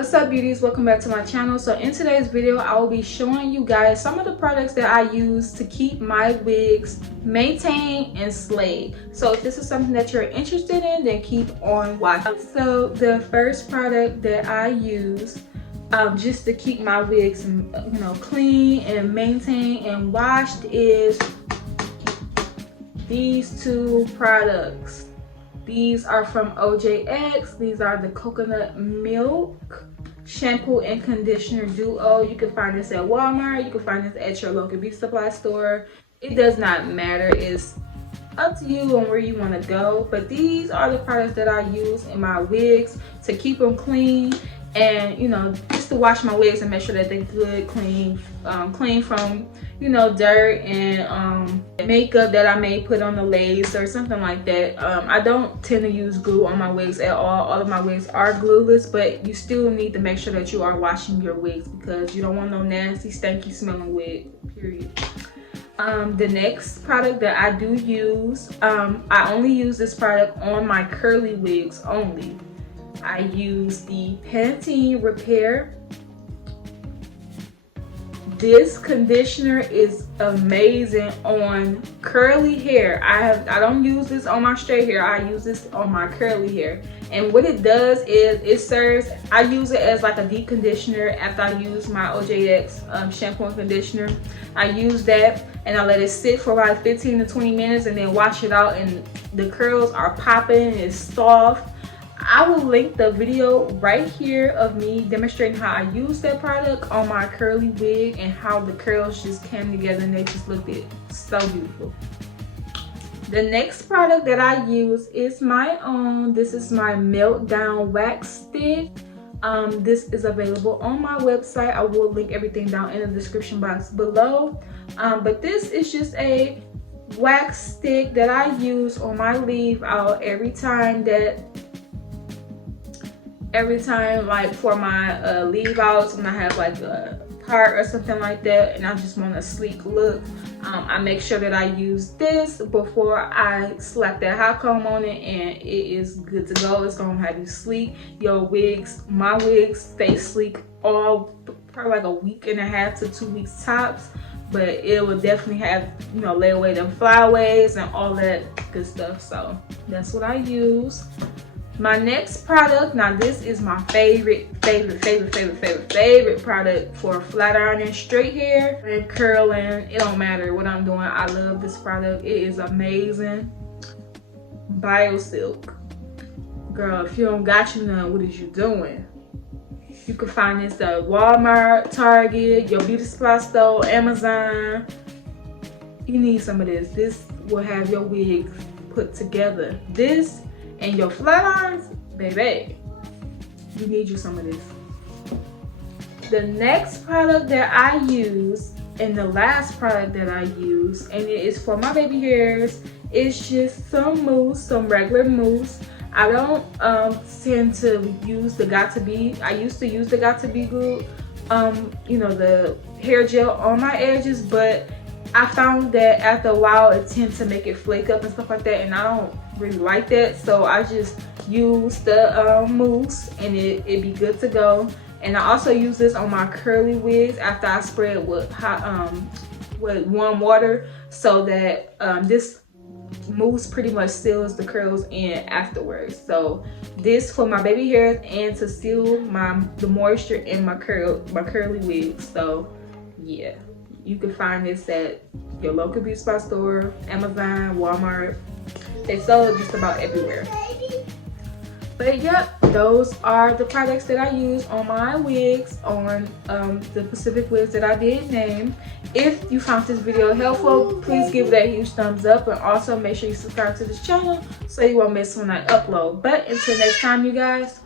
What's up, beauties? Welcome back to my channel. So in today's video I will be showing you guys some of the products that I use to keep my wigs maintained and slayed. So if this is something that you're interested in, then keep on watching. So the first product that I use just to keep my wigs clean and maintained and washed is these two products. These are from OJX. These are the coconut milk shampoo and conditioner duo. You can find this at Walmart. You can find this at your local beauty supply store. It does not matter. It's up to you on where you want to go. But these are the products that I use in my wigs to keep them clean and just to wash my wigs and make sure that they're good, clean from dirt and makeup that I may put on the lace or something like that. I don't tend to use glue on my wigs at all of my wigs are glueless, but you still need to make sure that you are washing your wigs because you don't want no nasty stanky smelling wig, period. The next product that I do use, I only use this product on my curly wigs only. I use the Pantene Repair. This conditioner is amazing on curly hair. I don't use this on my straight hair. I use this on my curly hair. And what it does is I use it as like a deep conditioner after I use my OJX shampoo and conditioner. I use that and I let it sit for about 15 to 20 minutes and then wash it out, and the curls are popping, it's soft. I will link the video right here of me demonstrating how I use that product on my curly wig and how the curls just came together and they just looked so beautiful. The next product that I use is my own. This is my Meltdown Wax Stick. This is available on my website. I will link everything down in the description box below. But this is just a wax stick that I use on my leave out every time like for my leave outs, when I have like a part or something like that and I just want a sleek look. I make sure that I use this before I slap that hot comb on it, and it is good to go. It's gonna have you sleek. Your wigs, my wigs stay sleek all probably like a week and a half to 2 weeks tops, but it will definitely have lay away them flyaways and all that good stuff. So that's what I use. My next product, now this is my favorite product for flat ironing straight hair and curling. It don't matter what I'm doing. I love this product. It is amazing. Biosilk. Girl, if you don't got you none, what is you doing? You can find this at Walmart, Target, your beauty supply store, Amazon. You need some of this. This will have your wig put together. This and your flat irons, baby, you need you some of this. The next product that I use, and the last product that I use, and it is for my baby hairs, is just some mousse, some regular mousse. I don't tend to use the Got2b. I used to use the Got2b glue, the hair gel on my edges, but I found that after a while it tends to make it flake up and stuff like that, and I don't really like that. So I just use the mousse and it be good to go. And I also use this on my curly wigs after I spray it with with warm water, so that this mousse pretty much seals the curls in afterwards. So this for my baby hairs and to seal the moisture in my curly wigs. So yeah, you can find this at your local beauty supply store, Amazon, Walmart. They sell it just about everywhere. But yep, those are the products that I use on my wigs, on the specific wigs that I did name. If you found this video helpful, please give it a huge thumbs up, and also make sure you subscribe to this channel so you won't miss when I upload. But until next time, you guys,